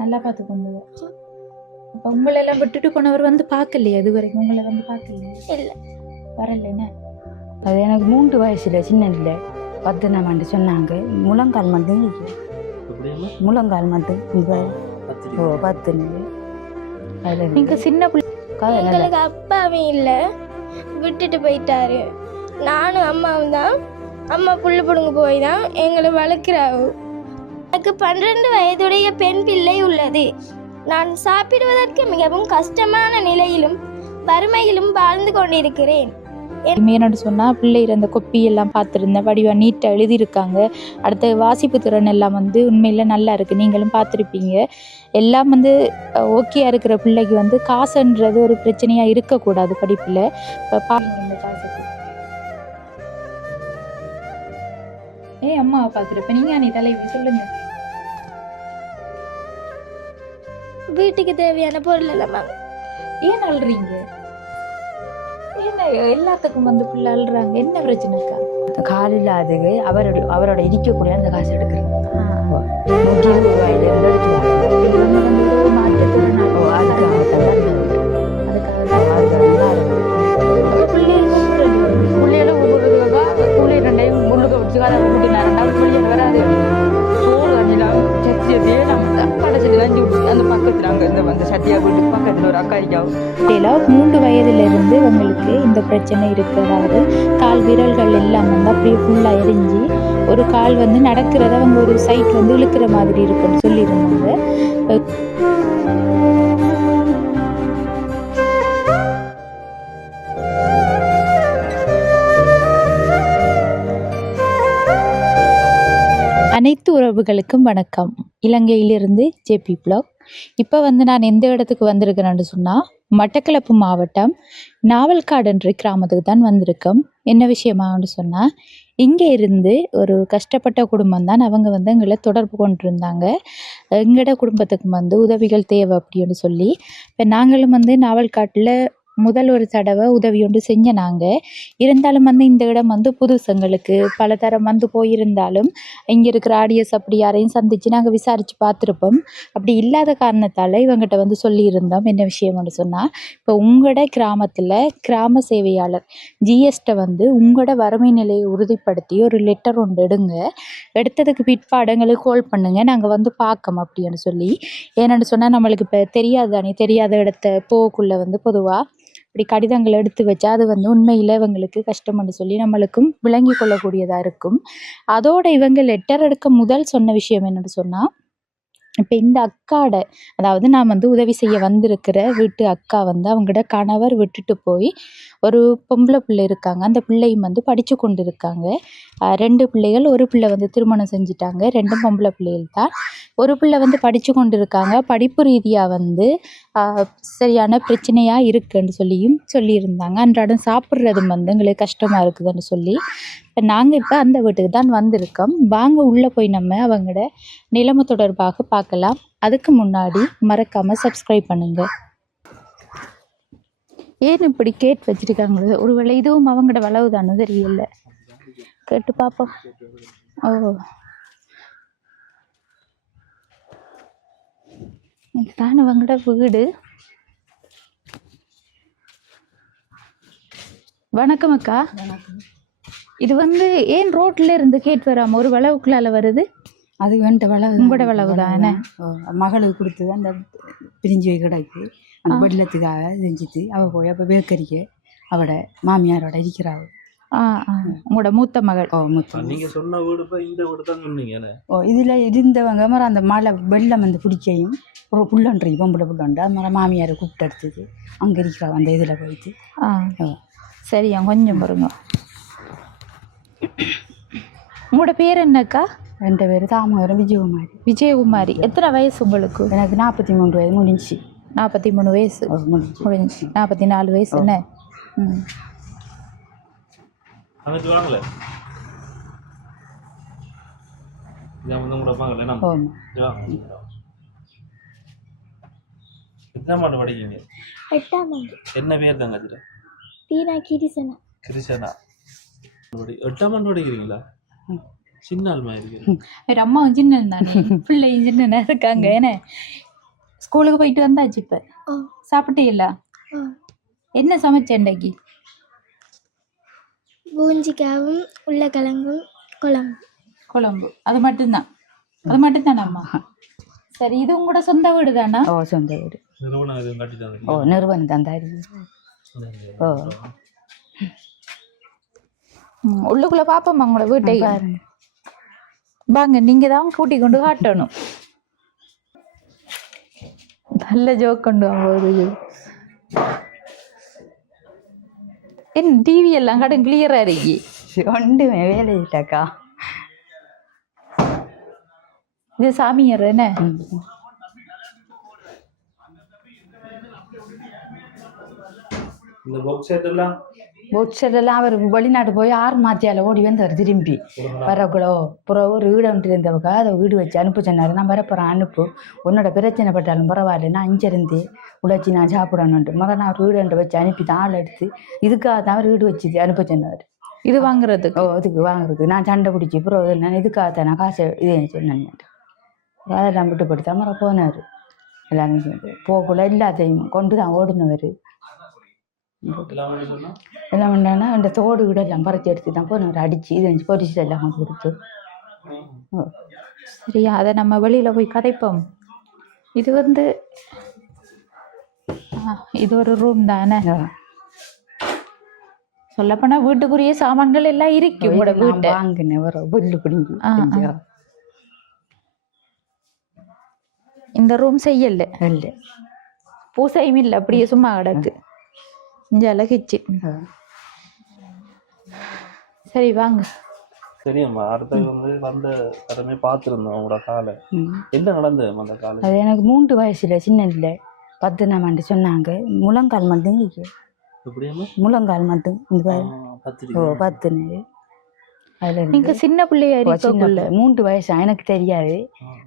நல்லா பார்த்துக்கோங்க. அப்போ உங்களெல்லாம் விட்டுட்டு போனவர் வந்து பார்க்கலையே? இது வரைக்கும் உங்களை வந்து பார்க்கலையே? இல்லை, வரலைன்னு. அது எனக்கு 3 வயசுல சின்ன இல்லை 10ஆம் ஆண்டு சொன்னாங்க. முழங்கால் மட்டும் இருக்கு. முழங்கால் மட்டும் இப்போ 10 நீங்கள் சின்ன பிள்ளை எங்களுக்கு அப்பாவே இல்லை, விட்டுட்டு போயிட்டாரு. நானும் அம்மாவும் தான். அம்மா புல்லு பிடுங்க போய் தான் எங்களை வளர்க்குறாவு. எனக்கு 12 வயதுடைய பெண் பிள்ளை உள்ளது. நான் சாப்பிடுவதற்கு மிகவும் கஷ்டமான நிலையிலும் வறுமையிலும் வாழ்ந்து கொண்டிருக்கிறேன். என்னோட சொன்னால் பிள்ளை அந்த கொப்பி எல்லாம் பார்த்துருந்தேன். வடிவாக நீட்டாக எழுதியிருக்காங்க. அடுத்த வாசிப்பு திறன் எல்லாம் வந்து உண்மையில் நல்லா இருக்குது. நீங்களும் பார்த்துருப்பீங்க. எல்லாம் வந்து ஓகேயா இருக்கிற பிள்ளைக்கு வந்து காசுன்றது ஒரு பிரச்சனையாக இருக்கக்கூடாது படிப்பில். இப்போ பாருங்க இந்த காசுக்கு அம்மாவை பார்த்துருப்பேன். நீங்கள் அன்னை தலைவி சொல்லுங்க. வீட்டுக்கு தேவையான பொருள் எல்லாம் ஏன் அழுறீங்க? என்ன எல்லாத்துக்கும் வந்து பிள்ளை அழுறாங்க? என்ன பிரச்சனைக்கா? காலில் அதுக்கு அவரோட இருக்கக்கூடிய அந்த காசு எடுக்கிறேன். 120 ரூபாயிலிருந்து எடுத்துவாங்க. மாற்றத்துடன் பிள்ளைகளும் ஒவ்வொருவா பிள்ளை 2 முள்ளுக்க வச்சு கதை கூட்டினார். 2 பிள்ளைகள் வராது. சோறு கஞ்சிலாம் சத்தியத்தையே நம்ம கடைசிட்டு கஞ்சி விட்டு அந்த பக்கத்தில் அங்கே இந்த சத்தியா வீட்டுக்கு பக்கத்தில் ஒரு அக்கா இருக்காவும். 3 வயதிலிருந்து உங்களுக்கு இந்த பிரச்சனை இருக்கு. அதாவது கால் விரல்கள் எல்லாம் வந்து அப்படியே ஃபுல்லாக எரிஞ்சு ஒரு கால் வந்து நடக்கிறத அவங்க ஒரு சைட் வந்து இழுக்கிற மாதிரி இருக்குன்னு சொல்லியிருந்தாங்க. அனைத்து உறவுகளுக்கும் வணக்கம். இலங்கையிலிருந்து ஜேபி ப்ளாக். இப்போ வந்து நான் எந்த இடத்துக்கு வந்திருக்கிறேன்னு சொன்னால், மட்டக்களப்பு மாவட்டம் நாவல்காடுன்ற கிராமத்துக்கு தான் வந்திருக்கோம். என்ன விஷயமான்னு சொன்னால், இங்கே இருந்து ஒரு கஷ்டப்பட்ட குடும்பம் தான். அவங்க வந்து எங்களை தொடர்பு கொண்டிருந்தாங்க. எங்களோட குடும்பத்துக்கு வந்து உதவிகள் தேவை அப்படின்னு சொல்லி. இப்போ நாங்களும் வந்து நாவல்காட்டில் முதல் ஒரு தடவை உதவி ஒன்று செஞ்ச நாங்கள். இருந்தாலும் வந்து இந்த இடம் வந்து புதுசங்களுக்கு பல தரம் வந்து போயிருந்தாலும் இங்கே இருக்கிற ஆடியன்ஸ் அப்படி யாரையும் சந்தித்து நாங்கள் விசாரித்து பார்த்துருப்போம். அப்படி இல்லாத காரணத்தால் இவங்ககிட்ட வந்து சொல்லியிருந்தோம். என்ன விஷயம்னு சொன்னால், இப்போ உங்களோட கிராமத்தில் கிராம சேவையாளர் ஜிஎஸ்ட்டை வந்து உங்களோட வறுமை நிலையை உறுதிப்படுத்தி ஒரு லெட்டர் ஒன்று எடுங்க. எடுத்ததுக்கு பிற்பாடு எங்களுக்கு கால் பண்ணுங்க, நாங்கள் வந்து பார்க்கோம் அப்படின்னு சொல்லி. ஏன்னு சொன்னால் நம்மளுக்கு இப்போ தெரியாத இடத்த போகக்குள்ளே வந்து பொதுவாக இப்படி கடிதங்கள் எடுத்து வச்சா அது வந்து உண்மையில் இவங்களுக்கு கஷ்டம்னு சொல்லி நம்மளுக்கும் விளங்கி கொள்ளக்கூடியதாக இருக்கும். அதோட இவங்க லெட்டர் எடுக்க முதல் சொன்ன விஷயம் என்னன்னு சொன்னால், இப்போ இந்த அக்காட, அதாவது நான் வந்து உதவி செய்ய வந்திருக்கிற வீட்டு அக்கா வந்து அவங்களோட கணவர் விட்டுட்டு போய் ஒரு பொம்பளை பிள்ளை இருக்காங்க. அந்த பிள்ளையும் வந்து படித்து கொண்டு இருக்காங்க. 2 பிள்ளைகள். ஒரு பிள்ளை வந்து திருமணம் செஞ்சுட்டாங்க. 2 பொம்பளை பிள்ளைகள் தான். ஒரு பிள்ளை வந்து படித்து கொண்டு இருக்காங்க. படிப்பு ரீதியாக வந்து சரியான பிரச்சனையாக இருக்குன்னு சொல்லியிருந்தாங்க. அன்றாடம் சாப்பிட்றதும் வந்து எங்களுக்கு கஷ்டமாக இருக்குதுன்னு சொல்லி. இப்போ நாங்கள் இப்போ அந்த வீட்டுக்கு தான் வந்திருக்கோம். வாங்க உள்ளே போய் நம்ம அவங்களோட நிலைமை தொடர்பாக பார்க்கலாம். அதுக்கு முன்னாடி மறக்காமல் சப்ஸ்கிரைப் பண்ணுங்கள். ஏன் இப்படி கேட் வச்சுருக்காங்களோ? ஒருவேளை இதுவும் அவங்களோட வளவு தானே தெரியல. கேட்டு பார்ப்போம். ஓ, இதுதான் அவங்களோட வீடு. வணக்கம் அக்கா. இது வந்து ஏன் ரோட்ல இருந்து கேட் வராம ஒரு வளவுக்குள்ளால வருது? அது வேண்ட வளவு, உங்களோட வளவு தானே? மகளுக்கு கொடுத்தது அந்த பிரிஞ்சு போய் கிடக்கு. அந்த வெள்ளத்துக்காக செஞ்சுட்டு அவள் போய் அப்போ பேக்கரிக்க அவட மாமியாரோட இருக்கிறாள். உங்களோட மூத்த மகள். நீங்க சொன்ன வீடு இந்த வீடு தான் சொன்னீங்க. இதில் இருந்தவங்க மாதிரி அந்த மழை வெள்ளம் வந்து பிடிக்கையும் ஒரு புள்ளன்று பொம்பளை புள்ளன்று அது மாதிரி மாமியாரை கூப்பிட்டு எடுத்தது அங்கே இருக்கிறா அந்த இதில் போயிட்டு. சரியா, கொஞ்சம் பாருங்க. உங்களோட பேர் என்னக்கா? என் பேர் தாமரம் விஜயகுமாரி. விஜயகுமாரி. எத்தனை வயசு உங்களுக்கு? எனக்கு 43 வயது முடிஞ்சு. 43 வயசு முடிஞ்சு. 44 வயசு என்ன? என்ன பேர் தாங்க? தீனா கிரிசனா. கிரிசனா. 8ஆம் ஆண்டு படிக்கிறீங்களா? சின்ன ஆள் மாதிரி இருக்கு. வேற அம்மாவும் சின்ன தானே, பிள்ளையும் சின்ன இருக்காங்க. ஏன்னா ஸ்கூலுக்கு போயிட்டு வந்தாச்சு. இப்ப ஓ சாப்பிட்டீல்ல? ஓ என்ன சமைச்ச இன்னைக்கு? பூஞ்சிக்காவும் உருளைக்கிழங்கும் குழம்பு. குழம்பு. அது மட்டும்தான்? அது மட்டும்தானே அம்மா? சரி, இது உங்களோட சொந்த வீடு தானா? ஓ சொந்த வீடு. நிறுவனம் எதுவும் கட்டி ஓ தந்தீங்க? நிறுவனம் தந்தாரு. ஓ உள்ளுக்குள்ள பாப்போம் உங்களோட வீட்டை. பாருங்க. வாங்க, நீங்க தான் கூட்டி கொண்டு காட்டணும். நல்ல ஜோக் கொண்டு வாங்க. ஒரு என்ன டிவி எல்லாம் கடன் கிளியரா இருக்கு. ஒன்றுமே வேலை இல்லைக்கா. இது சாமியார் என்ன? இந்த பாக்ஸ் செட் எல்லாம் பொட்செல்லாம் அவர் வெளிநாட்டு போய் 6 மாத்தியால ஓடி வந்தார். திரும்பி வரக்குள்ளோ அப்புறம் ஒரு வீடு வந்துட்டு இருந்தவக்கா அதை வீடு வச்சு அனுப்ப சொன்னார். நான் வரப்போகிறேன், அனுப்பு, உன்னோட பிரச்சனை பட்டாலும் பரவாயில்ல, நான் இங்கிருந்து உழைச்சி நான் சாப்பிடணுன்ட்டு மகன் நான் ஒரு வீடு வச்சு அனுப்பி தான் ஆள் எடுத்து இதுக்காக தான் அவர் வீடு வச்சு அனுப்ப சொன்னார். இது வாங்குறதுக்கு? ஓ அதுக்கு வாங்குறதுக்கு நான் சண்டை பிடிச்சி அப்புறம் நான் இதுக்காக தான் நான் காசை இது சொன்னேன். அதெல்லாம் விட்டுப்படுத்த மர போனார். எல்லாமே போகக்குள்ள எல்லாத்தையும் கொண்டு தான் ஓடுனவர். எல்லாம் பண்ணாங்கன்னா அந்த தோடு வீடு எல்லாம் பறிச்சு எடுத்து தான் போனவர். அடிச்சு இது பொரிச்சு எல்லாம் கொண்டு கொடுத்து. சரியா, அதை நம்ம வெளியில போய் கதைப்போம். இது வந்து இது ஒரு ரூம் தானே? சொல்லப்போனா வீட்டுக்குரிய சாமான்கள் எல்லாம் இருக்கு உங்களோட வீட்டை. வாங்கினேன் ஒரு புல்லு பிடிங்கி. இந்த ரூம் செய்யல இல்லை, பூசையும் இல்லை, அப்படியே சும்மா கிடக்கு. இஞ்சால கிச்சன். சரி வாங்க. சரி அம்மா, அடுத்தது வந்து வந்த தரமே பார்த்துருந்தோம் உங்களோட காலை. என்ன நடந்தது அந்த காலை? அது எனக்கு 3 வயசுல சின்ன இல்லை 10 ஆண்டு சொன்னாங்க. முழங்கால் மட்டும் இருக்கு. எப்படியாமா? முழங்கால் மட்டும் இந்த 10 நீங்க சின்ன பிள்ளையா இருக்கக்குள்ள 3 வயசு எனக்கு தெரியாது.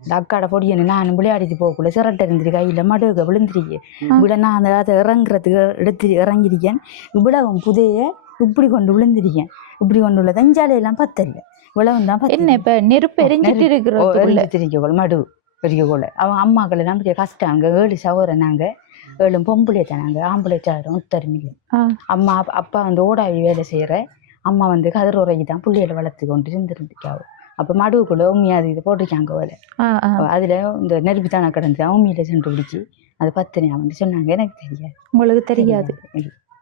இந்த அக்காட பொடியனு நான் விளையாடிட்டு போகக்குள்ள சிரட்டை இருந்துரு கையில மடுக விழுந்துருக்கேன். இவ்வளோ நான் அந்த அதை இறங்குறதுக்கு எடுத்து இறங்கிருக்கேன். இவ்வளவு புதைய இப்படி கொண்டு விழுந்திருக்கேன். இப்படி கொண்டு உள்ள தஞ்சாலையெல்லாம் பத்தல. இவ்வளவு தான் என்ன இப்ப நெருப்பு எரிஞ்சிட்டு இருக்கிற மடு பெரிய கோல. அவங்க அம்மாக்கள் எல்லாம் பெரிய கஷ்டம். அங்கே 7 சகோதரன் நாங்கள் 7 பொம்பளை தானாங்க. ஆம்பளை சாரும் உத்தரமில்லை. அம்மா அப்பா வந்து ஓடாவி வேலை செய்கிற அம்மா வந்து கதிரோரைக்கு தான் பிள்ளைகளை வளர்த்து கொண்டு இருந்துருந்துக்காவோ. அப்போ மடுவுக்குள்ள உண்மையாது இது போட்டிருக்காங்க வேலை. அதில் இந்த நெருப்பு தானே கிடந்து உண்மையில சென்று பிடிச்சி அது 10 வந்து சொன்னாங்க. எனக்கு தெரியாது. உங்களுக்கு தெரியாது?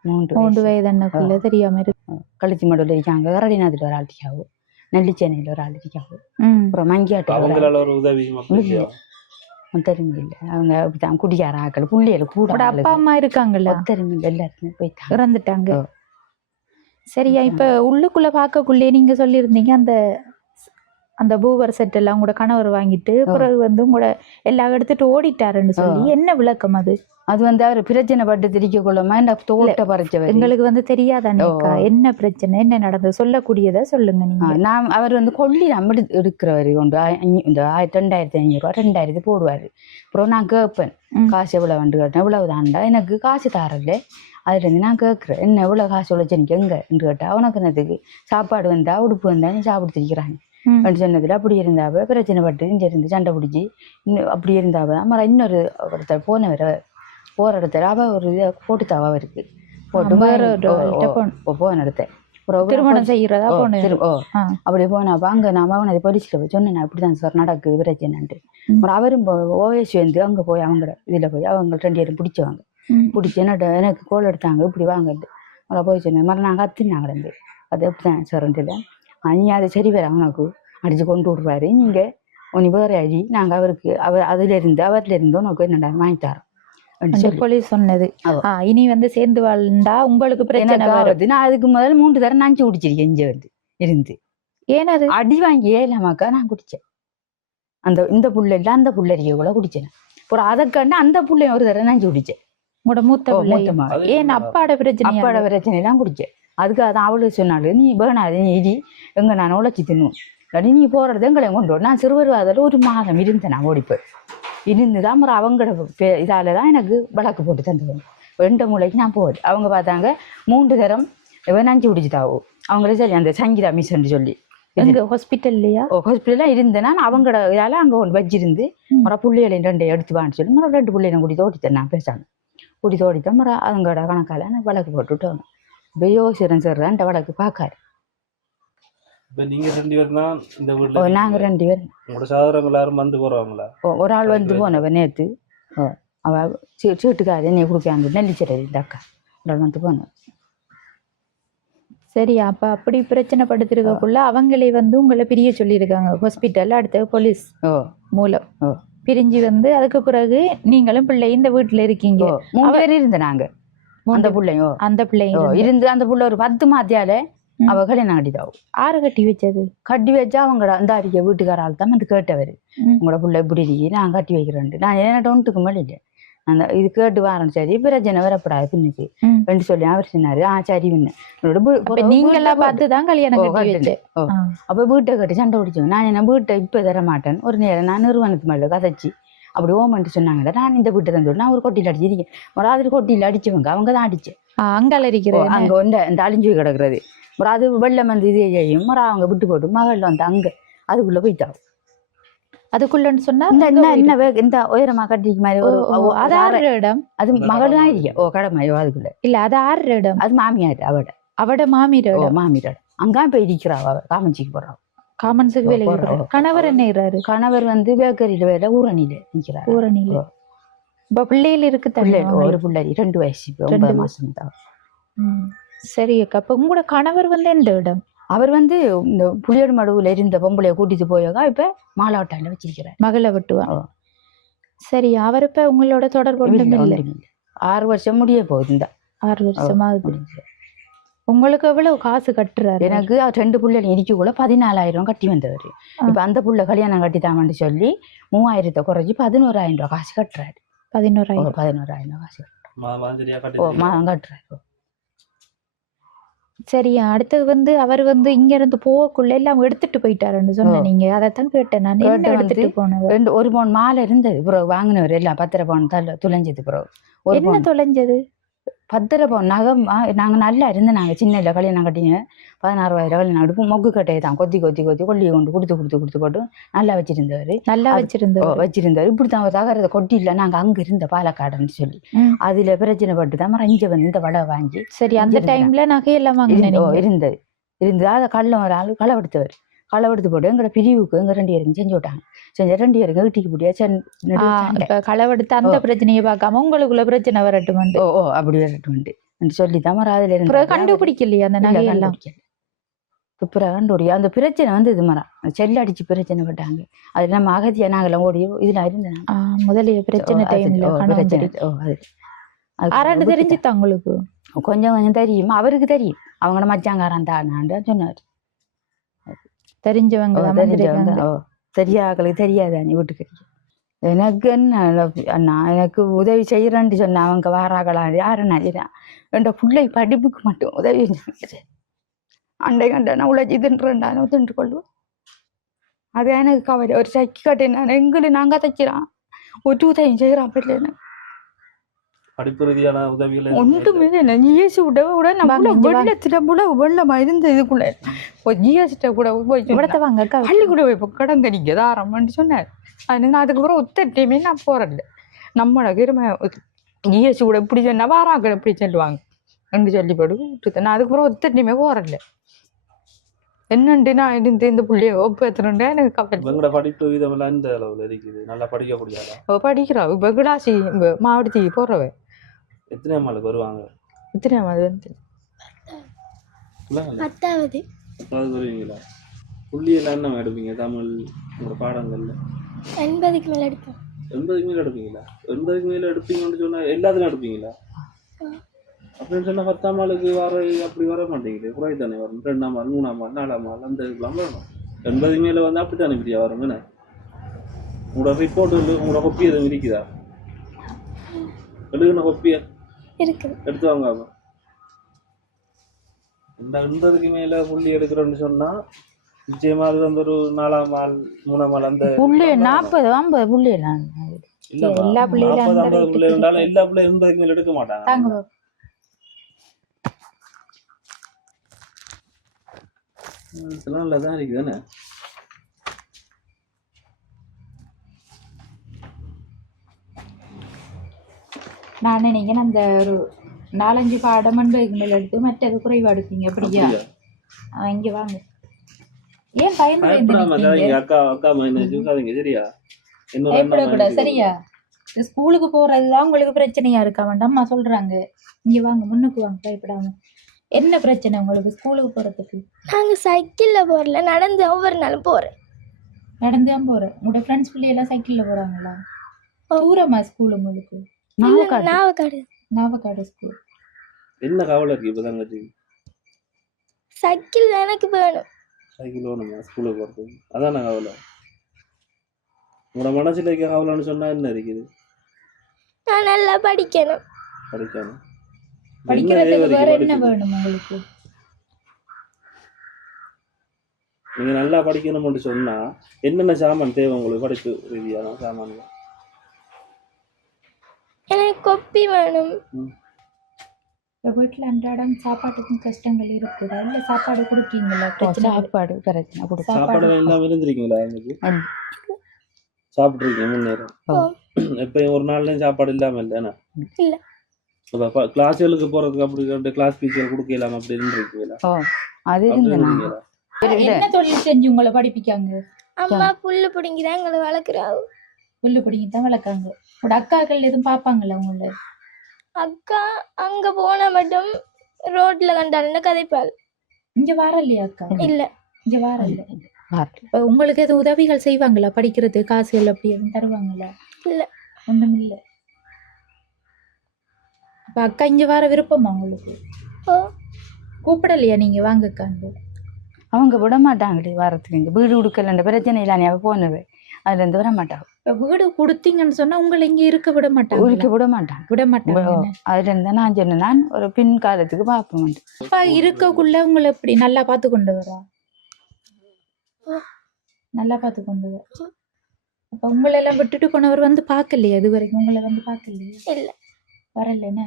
3 வயது அண்ணக்குள்ள தெரியாம இருக்கு. கழுத்தி மடுவில் இருக்காங்க. கரடிநாதில் ஒரு ஆள் இருக்காவோ, நெல்லிச்சேனையில் ஒரு ஆள் இருக்காவோ, அப்புறம் மங்கியாட்டு ஒரு உதவி தெரியுமில்ல. அவங்க அப்படித்தான் குடிக்கார ஆக்கள் பிள்ளைகள் கூட. அப்பா அம்மா இருக்காங்கல்ல? தெரியுமில்ல, எல்லாருமே போயிட்டாங்க, இறந்துட்டாங்க. சரியா, இப்ப உள்ளுக்குள்ள பார்க்கக்குள்ளே நீங்க சொல்லியிருந்தீங்க அந்த அந்த பூவர் செட் எல்லாம் உங்களோட கணவர் வாங்கிட்டு பிறகு வந்து உங்களோட எல்லாம் எடுத்துட்டு ஓடிட்டாருன்னு சொல்லி என்ன விளக்கம் அது? அது வந்து அவர் பிரச்சனை பட்டு திரிக்க கொள்ளாம இந்த தோட்ட பறிச்சவர். எங்களுக்கு வந்து தெரியாதானேக்கா என்ன பிரச்சனை என்ன நடந்தது சொல்லக்கூடியதை சொல்லுங்க நீங்க. நான் அவர் வந்து கொல்லி நம்ம எடுக்கிறவர் கொண்டு இந்த 2500 ரூபா 2000 போடுவாரு. அப்புறம் நான் கேட்பேன் காசு எவ்வளவு வந்து கேட்டேன். இவ்வளவு தாண்டா எனக்கு காசு தாரல. அதுல இருந்து நான் கேட்குறேன் என்ன எவ்வளவு காசு உழைச்சனிக்கு எங்கன்னு கேட்டா அவனுக்கு என்னதுக்கு சாப்பாடு வந்தா உடுப்பு வந்தா நீ சாப்பிட்டு திரிக்கிறாங்க அப்படின்னு சொன்னதுல அப்படி இருந்தாவ பிரச்சனை பட்டு இங்க இருந்து சண்டை பிடிச்சி இன்னும் அப்படி இருந்தாவ. அப்புறம் இன்னொரு ஒருத்தர் போனவர் போற இடத்துல அவ ஒரு இதை போட்டுத்தாவ அவருக்கு போட்டு போன இடத்த திருமணம் செய்யறதா போன. அப்படி போனாப்ப அங்க நான் அவனை போலீஸ்ல போய் சொன்னேன் அப்படிதான் சார் நடக்குது பிரச்சனைன்ட்டு. அப்புறம் அவரும் ஓஎஸ் வந்து அங்க போய் அவங்க இதுல போய் அவங்க 2 பேரும் பிடிச்சவாங்க. பிடிச்சி எனக்கு கோல் எடுத்தாங்க இப்படி வாங்கட்டு. அப்புறம் போய் சொன்னேன் மறு நாங்கள் கத்தினா கிடந்து அது எப்படிதான் சார்ன்ட்டு. நீ அது சரி வேற அவனுக்கு அடிச்சு கொண்டு விடுவாரு. நீங்க உனி வேற அடி நாங்கள் அவருக்கு அவர்ல இருந்து உனக்கு என்னடா வாங்கி தரோம் போலீஸ் சொன்னது. இனி வந்து சேர்ந்து வாழ்ந்தா உங்களுக்கு பிரச்சனை வருது. நான் அதுக்கு முதல்ல 3 தரம் நஞ்சு குடிச்சிருக்கேன் இங்க வந்து இருந்து. ஏன்னா அது அடி வாங்கி ஏலாமாக்கா நான் குடிச்சேன். இந்த புள்ள இல்லை அந்த புள்ளறிய கூட குடிச்சேன். அப்புறம் அதை கண்டு அந்த புள்ளைய ஒரு தரம் நஞ்சு குடிச்சேன். உங்களோட மூத்தமா ஏன் அப்பாட பிரச்சனை எல்லாம் குடிச்சேன். அதுக்கு அதான் அவளுக்கு சொன்னாலும் நீ வேணாது நீ இடி எங்க நான் உழைச்சி தின்னும் இல்லாட்டி நீ போறது எங்களை கொண்டு வரும். நான் சிறுவருவாதில் 1 மாதம் இருந்தேன். நான் ஓடிப்போய் இருந்துதான் அப்புறம் அவங்களோட இதால தான் எனக்கு விளக்கு போட்டு தந்துடுவோம். 2 மூளைக்கு நான் போவேன். அவங்க பார்த்தாங்க 3 தரம் நஞ்சு குடிச்சுதாவோ. அவங்களே சரி அந்த சங்கீதா மிஸ்ன்னு சொல்லி எங்க ஹாஸ்பிட்டல்லையா? ஹாஸ்பிட்டல்லாம் இருந்தேன் நான். அவங்களோட இதால அங்கே ஒன்று வச்சிருந்து மரம் புள்ளிகளை 2 எடுத்து வான்னு சொல்லி மரம் 2 புள்ளிகளை கூட்டி தோட்டித்தேன். நான் பேசாமல் கூட்டி தோட்டித்தேன். மரம் அவங்களோட கணக்கால் எனக்கு வழக்கு போட்டுவிட்டோம். இப்போ யோசிக்கிறேன் சார் அந்த வழக்கு பார்க்காரு. இப்போ நீங்கள் 2 பேர்னா இந்த வீட்டில் நாங்கள் 2 பேர். உங்களோட சகோதரங்க எல்லாரும் வந்து போகிறவங்களா? ஒரு ஆள் வந்து போனவன் நேற்று. அவள் சீட்டுக்காரு என்னை கொடுக்காங்க நெல்லிச்சரை இந்த அக்கா ஒரு ஆள் வந்து போனவன். சரி, அப்ப அப்படி பிரச்சனை படுத்திருக்கக்குள்ள அவங்களே வந்து உங்களை பிரிய சொல்லியிருக்காங்க ஹாஸ்பிட்டல். அடுத்த போலீஸ் மூலம் பிரிஞ்சு வந்து அதுக்கு பிறகு நீங்களும் பிள்ளை இந்த வீட்டுல இருக்கீங்க. 3 பேர் இருந்த நாங்க. அந்த பிள்ளையும் இருந்து அந்த புள்ள ஒரு 10 மாத்தியால அவ கல்யாணம் கட்டிதாவும். 6 கட்டி வச்சது? கட்டி வச்சா அவங்க அந்த அறிக்கை வீட்டுக்காரால் தான் வந்து கேட்டவர். உங்களோட பிள்ளை இப்படி இருக்கி நான் கட்டி வைக்கிறேன். நான் என்ன ஒன்றுக்கு மேலே இல்லை அந்த இது கேட்டு வரேன். சரி பிரச்சனை வரப்படாது பின்னுக்கு ரெண்டு சொல்லி அவர் சொன்னாரு. சரி நீங்களாம் பார்த்துதான் கல்யாணம் கட்டி. அப்ப வீட்டை கட்டி சண்டை பிடிச்சோம். நான் என்ன வீட்டை இப்ப தர மாட்டேன். ஒரு நேரம் நான் நிறுவனத்து மேல கதைச்சு அப்படி ஓமன்ட்டு சொன்னாங்க. நான் இந்த வீட்டை தந்து நான் ஒரு கொட்டியில் அடிச்சிருக்கேன். ஒரு ராத்திரி கொட்டியில் அடிச்சவங்க அவங்க தான் அடிச்சேன். அங்கால இருக்கிறேன் அங்க வந்து இந்த அழிஞ்சு கிடக்குறது ஒரு அது வெள்ளம் வந்து இதே செய்யும். அவங்க விட்டு போட்டு மகள் வந்து அங்க அதுக்குள்ள போயிட்டாவும். அதுக்குள்ளன்னு சொன்னா இந்த உயரமா கட்டிக்கு மாதிரி ஒரு அது 6 இடம். அது மகளும் ஆயிருக்க கடமையோ அதுக்குள்ள இல்ல அது 6 இடம். அது மாமியார் அவட மாமியார் அங்கா போய் இருக்கிறா. அவ காமஞ்சிக்கு போறா. காமன்ஸுக்கு வேலை. கணவர் என்ன செய்றாரு? கணவர் வந்து பேக்கரியில வேலை ஊரணியில நிக்கிறார். ஊரணியில. இப்ப பிள்ளைகள் இருக்கு தள்ளி ஒரு பிள்ளை 2 வயசு 9 மாசம் தான். சரி அக்கா. அப்ப உங்களோட கணவர் வந்து எந்த இடம்? அவர் வந்து இந்த புளியோடு மடுவுல இருந்த பொம்பளைய கூட்டிட்டு போயோகா இப்ப மாலாவட்டால வச்சிருக்கிறார். மகளை வெட்டுவான். சரி, அவர் இப்ப உங்களோட தொடர்பு இல்லை? 6 வருஷம் முடிய போகுது. இந்த 6 வருஷமா உங்களுக்கு எவ்வளவு காசு கட்டுறாரு? எனக்கு 2 பிள்ளைகள் இருக்கக்குள்ள 14,000 கட்டி வந்தவர். இப்ப அந்த புள்ள கல்யாணம் கட்டித்தாமன்னு சொல்லி 3,000 குறைஞ்சி 11,000 ரூபாய் காசு கட்டுறாரு. 11,000 காசு கட்டுறாரு. சரி, அடுத்தது வந்து அவர் வந்து இங்க இருந்து போகக்குள்ள எல்லாம் எடுத்துட்டு போயிட்டாருன்னு சொன்ன நீங்க. அதைத்தான் கேட்டேன் நான். எடுத்துட்டு போனவர் 1 பவுன் மாலை இருந்தது. பிறகு வாங்கினவர் எல்லாம் 10 பவுன் துளைஞ்சது. பிறகு என்ன தொலைஞ்சது? 10 பவுன் நகம். நாங்க நல்லா இருந்தோம். நாங்க சின்ன இல்லை கல்யாணம் கட்டிங்க 16,000 கல்யாணம் எடுப்போம். மொக்கு கட்டையை தான் கொத்தி கொள்ளியை கொண்டு கொடுத்து போட்டு நல்லா வச்சிருந்தவர். இப்படித்தான் ஒரு தகரத்தை கொட்டி இல்லை. நாங்க அங்க இருந்த பாலக்காடுன்னு சொல்லி அதுல பிரச்சனை பட்டு தான் இங்க வந்து இந்த வடை வாங்கி. சரி, அந்த டைம்ல நகையெல்லாம் இருந்தது. அதை கள்ளம் ஒரு ஆள் களவெடுத்து போட்டு எங்களோட பிரிவுக்கு எங்க 2 பேரும் செஞ்சு விட்டாங்க. செஞ்ச 2 பேருக்கு வீட்டுக்கு போட்டியா களவெடுத்து அந்த பிரச்சனையை பார்க்காம உங்களுக்குள்ள பிரச்சனை வரட்டும். அப்படி வரட்டும் சொல்லிதான் அதுல இருந்து கண்டுபிடிக்கலையா அந்த நகையெல்லாம்? அந்த பிரச்சனை வந்து இது மரம் செல்ல அடிச்சு பிரச்சனை பட்டாங்க. அது நம்ம அகதியா நாங்கெல்லாம் ஓடி இதுல இருந்தேன். முதலிய பிரச்சனை தெரிஞ்சுதான் உங்களுக்கு? கொஞ்சம் தெரியும். அவருக்கு தெரியும். அவங்களோட மச்சாங்காரன் தான் சொன்னாரு. தெரிஞ்சவங்க தெரியாதவங்களுக்கு தெரியாதா நீ வீட்டுக்கு? எனக்கு என்ன அண்ணா எனக்கு உதவி செய்யறேன்னு சொன்ன அவங்க வாராங்களா யாருன்னா என் பிள்ளை படிப்புக்கு மட்டும் உதவி அண்டை கண்டா உழைச்சி தின்று கொள்ளுவோம். அது எனக்கு கவலை. ஒரு சைக்கி கட்டினான் எங்களுக்கு நாங்க தைக்கிறான் ஒரு உதவி செய்யறான் பிள்ளை. படிப்பு ரீதியான உதவிகள் ஒன்றுமே இல்லை. ஜிஎஸ்டி விட நம்ம வெள்ளத்திட்ட கூட வெள்ளமா இருந்த இதுக்குள்ள ஜிஎஸ்டி கூட போய் பள்ளி கூட போய் கடன் தனிக்க தாரம்னு சொன்னார். அதனால அதுக்கப்புறம் ஒத்தட்டையுமே நான் போறதில்லை. நம்மளோட கிருமை ஜிஎஸ்டி கூட இப்படி சொன்னா வாராக்கள் எப்படி சொல்லுவாங்க என்று சொல்லி போட்டு விட்டுத்தேன். நான் அதுக்கப்புறம் ஒத்தட்டையுமே போறதில்லை. என்னண்டு நான் இருந்து இந்த பிள்ளைய ஒப்பேற்றா எனக்கு கவலை. படிப்பு விதமெல்லாம் இந்த அளவுல இருக்குது. நல்லா படிக்க முடியாதா? படிக்கிறா. இப்போ கிளாசி மாவட்டத்துக்கு போறவ. எத்தனை மாளுக்கு வருவாங்க? எத்தனை மாது வந்து 10வது வருவீங்களா? புள்ளியெல்லாம் என்ன எடுப்பீங்க தமிழ் உங்களோட பாடங்கள்ல? 80க்கு மேல எடுப்போம். 80க்கு மேல எடுப்பீங்களா? 80க்கு மேல எடுப்பீங்கன்னு சொன்னா எல்லாத்துலையும் எடுப்பீங்களா? அப்படின்னு சொன்னா 10ஆம் ஆளுக்கு வர அப்படி வர மாட்டேங்குது. குறை தானே வரும். 2ஆம் ஆள் 3ஆம் ஆள் 4ஆம் ஆள் அந்த இதெல்லாம் வரணும். 80க்கு மேல வந்து அப்படித்தானே இப்படியா வருங்கண்ணே? உங்களோட ரிப்போர்ட் உங்களோட கொப்பி எதுவும் இருக்குதா? எழுதுன கொப்பியை எடுத்து வாங்க. இந்த 80க்கு மேல புள்ளி எடுக்கிறோன்னு சொன்னா நிச்சயமா அது வந்து ஒரு 4ஆம் ஆள் 3ஆம் ஆள் அந்த புள்ளி 40-50 புள்ளி எல்லாம் எல்லா பிள்ளைகளும் 40-50 புள்ளி இருந்தாலும் எல்லா பிள்ளையும் 80க்கு மேல எடுக்க மாட்டாங்க. இதெல்லாம் நல்லா தான் இருக்குது தானே. நான் நினைக்கிறேன் அந்த ஒரு 4-5 பாடம் மேல எடுத்து மற்றது குறைவா எடுப்பீங்க அப்படியா? இங்க வாங்க. ஏன் பயந்து பயப்படாம பயந்து இருக்காதீங்க. அக்கா மைண்ட் வச்சுக்காதீங்க சரியா. இன்னொரு அண்ணா பயப்படக்கூடாது mind சரியா? இந்த ஸ்கூலுக்கு போறதுதான் உங்களுக்கு பிரச்சனையா இருக்கா வேண்டாம்மா சொல்றாங்க. இங்க வாங்க, முன்னுக்கு வாங்க, பயப்படாம. என்ன பிரச்சனை உங்களுக்கு ஸ்கூலுக்கு போறதுக்கு? நாங்கள் சைக்கிளில் போகல, நடந்து ஒவ்வொரு நாளும் போகிறேன். நடந்து தான் போறேன். உங்களோட ஃப்ரெண்ட்ஸ் பிள்ளையெல்லாம் சைக்கிள்ல போறாங்களா? தூரமா ஸ்கூல் உங்களுக்கு? நாவக்காடு நாவக்காடு ஸ்கூல். என்ன கவலை இருக்கு இப்போ தங்கச்சி? சைக்கிள் எனக்கு வேணும். சைக்கிள் வேணுமா ஸ்கூலுக்கு போகிறதுக்கு? அதான கவலை. உங்களோட மனசுல இருக்க கவலைன்னு சொன்னா என்ன இருக்குது? நான் நல்லா படிக்கணும். படிக்கணும். என்ன படிக்கிறதுக்கு தேவை வேற இருக்கு என்ன படிப்புக்கு? வேணும் உங்களுக்கு? நீங்க நல்லா படிக்கணும்னு சொன்னா என்னென்ன சாமான் தேவை உங்களுக்கு? படிப்பு ரீதியான சாமான்கள். எனக்கு கொப்பி வேணும். இப்ப வீட்டுல அன்றாடம் சாப்பாட்டுக்கும் கஷ்டங்கள் இருக்குதா? இல்ல சாப்பாடு கொடுக்கீங்களா? பிரச்சனை சாப்பாடு பிரச்சனை கொடுக்கும். சாப்பாடு எல்லாம் இருந்திருக்கீங்களா இன்னைக்கு? சாப்பிட்ருக்கீங்க முன்னேறம்? இப்போ ஒரு நாள்லயும் சாப்பாடு இல்லாம இல்லைண்ணா? இல்ல. இப்போ கிளாஸுகளுக்கு போறதுக்கு அப்படி கிளாஸ் டீச்சர் கொடுக்க இல்லாம அப்படி இருந்திருக்கீங்களா? அது அப்படி இருந்தேன். இருந்தீங்களா? என்ன தொழில் செஞ்சு உங்களை படிப்பிக்காங்க? அம்மா புல்லு பிடுங்கி தான் எங்களை வளர்க்குறாவு. புல்லு பிடிங்கி தான் வளர்க்காங்க. உங்களோட அக்காக்கள் எதுவும் பார்ப்பாங்களா உங்களை? அக்கா அங்க போனா மட்டும் ரோட்ல கண்டாலும் கதைப்பாள். இங்க வரலையா அக்கா? இல்ல. இங்க வரல. வரல. இப்ப உங்களுக்கு எதுவும் உதவிகள் செய்வாங்களா? படிக்கிறது காசுகள் அப்படி எதுவும் தருவாங்களா? இல்ல. ஒன்றும் இல்ல. அப்ப அக்கா இங்க வர விருப்பமா உங்களுக்கு? ஓ, கூப்பிடலையா நீங்க வாங்கக்காண்டு? அவங்க விட மாட்டாங்கடி வரத்துக்கு. இங்கே வீடு கொடுக்கலன்ற பிரச்சனை இல்லை. அவ போனது அதுலேருந்து வர மாட்டாங்க. இப்ப வீடு கொடுத்தீங்கன்னு சொன்னா உங்களை இங்க இருக்க விட மாட்டாங்க. ஊருக்கு விட மாட்டாங்க. விட மாட்டாங்க. அதுலேருந்து நான் சொன்னேன், நான் ஒரு பின் காலத்துக்கு பார்ப்பேன். அப்பா இருக்கக்குள்ள உங்களை எப்படி நல்லா பார்த்து கொண்டு வரா? நல்லா பார்த்து கொண்டு வர. அப்ப உங்களை எல்லாம் விட்டுட்டு போனவர் வந்து பார்க்கலையா? இது வரைக்கும் உங்களை வந்து பார்க்கலையா? இல்ல. வரலன்னு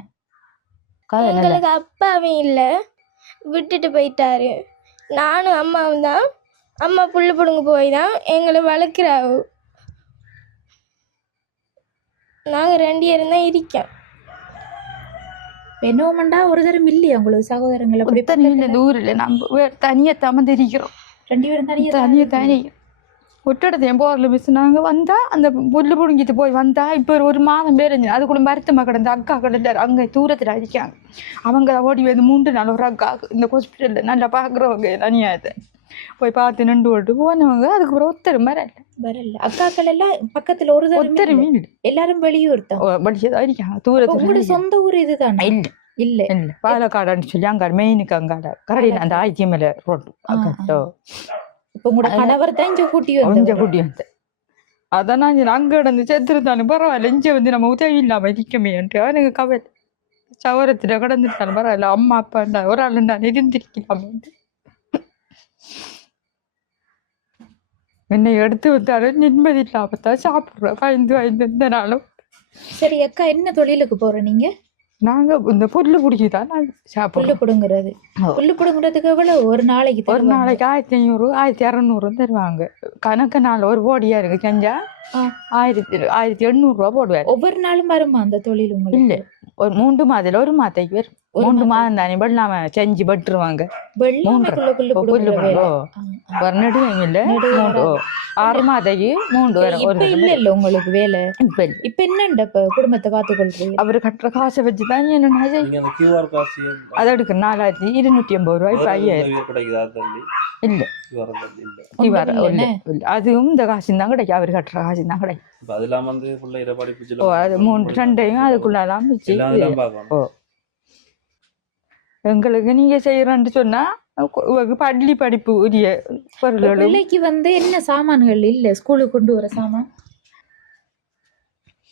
எங்களுக்கு அப்பாவும் இல்ல, விட்டுட்டு போயிட்டாரு. நானும் அம்மாவும் தான். அம்மா புல்லு பிடுங்க போய் தான் எங்களை வளர்க்குறாவு. நாங்க 2 பேரும் தான் இருக்கோம். என்னோமண்டா ஒரு தரம் இல்லையா உங்களுக்கு சகோதரங்கள்? அப்படி தனியில் ஊரில் நம்ம தனியாக தமந்திரிக்கிறோம். 2 பேரும் தனியா தனியாக விட்டுடத்தையும் போரில் மிஸ் நாங்கள் வந்தால் அந்த புல்லு பிடுங்கிட்டு போய் வந்தால் இப்போ ஒரு மாதம் பேருந்து அதுக்குள்ள மருத்துவமாக கிடந்த அக்கா கிடந்தார். அங்கே தூரத்தில் அடிக்காங்க. அவங்க ஓடி வந்து 3 நாள் ஒரு அக்கா இந்த ஹாஸ்பிட்டலில் நல்லா பார்க்குறவங்க தனியாக போய் பார்த்து நின்று விட்டு போனவங்க. அதுக்கப்புறம் ஒருத்தரும் வரல. அக்காக்கள் எல்லாம் பக்கத்துல ஒரு தரம் ஒருத்தரும் இல்ல. எல்லாரும் வெளியூர் தான். படிச்சதான் இருக்காங்க தூரத்தில். உங்களோட சொந்த ஊர் இதுதானே? இல்லை இல்ல இல்லை பாலக்காடுன்னு சொல்லி அங்காடு மெயினுக்கு அங்காட கரடியில் அந்த ஆய்ச்சி மேலே ரோட்டு அக்கா. இப்ப உங்களோட கணவர் தான் இங்க கூட்டி கொஞ்சம் கூட்டி வந்தேன். அதான் நான் அங்கே கிடந்து செத்துருந்தாலும் பரவாயில்ல, இங்கே வந்து நம்ம உதவி இல்லாமல் இருக்கமேன்ட்டு எனக்கு கவலை. சவரத்தில் கிடந்துட்டாலும் பரவாயில்ல, அம்மா அப்பாண்டா ஒரு ஆள் நான் இருந்திருக்கலாமேன்ட்டு. என்னை எடுத்து வந்தாலும் நிம்மதி இல்லாமத்தான் சாப்பிட்றேன். பயந்து இந்த நாளும். சரி அக்கா, என்ன தொழிலுக்கு போற நீங்க? நாங்கள் இந்த புல்லு பிடிக்கிதான் நான் புல்லு சாப்பிட்றோம். பிடுங்குறது. புல்லு பிடுங்குறதுக்கு எவ்வளவு ஒரு நாளைக்கு? ஒரு நாளைக்கு 1500 1600 தருவாங்க. கணக்கு நாள் ஒரு போடியா இருக்கு செஞ்சா 1800 ரூபா போடுவார். ஒவ்வொரு நாளும் வருமா அந்த தொழில் உங்களுக்கு? இல்லை, ஒரு 3 மாதத்துல ஒரு மாத்தைக்கு வரும். 3 மாதம் தானே வெள்ளாம செஞ்சு பட்டுருவாங்க. ஒரு நெடுமையும் இல்லை, 6 மாதைக்கு 3 வரும். இப்ப இல்ல இல்ல உங்களுக்கு வேலை? இப்ப என்னண்ட குடும்பத்தை பார்த்துக்கொள்றீங்க? அவரு கட்டுற காசை வச்சுதான் என்ன அதை எடுக்க 4250 ரூபாய். இப்ப 5000 இல்ல அதுவும் இந்த காசு தான் கிடைக்கும். அவரு கட்டுற காசு தான் கிடைக்கும். அது 2 அதுக்குள்ளதான் வச்சு. எங்களுக்கு நீங்க செய்யறன்னு சொன்னா பள்ளி படிப்பு உரிய பொருள். பிள்ளைக்கு வந்து என்ன சாமான்கள் இல்ல ஸ்கூலுக்கு கொண்டு வர சாமான்?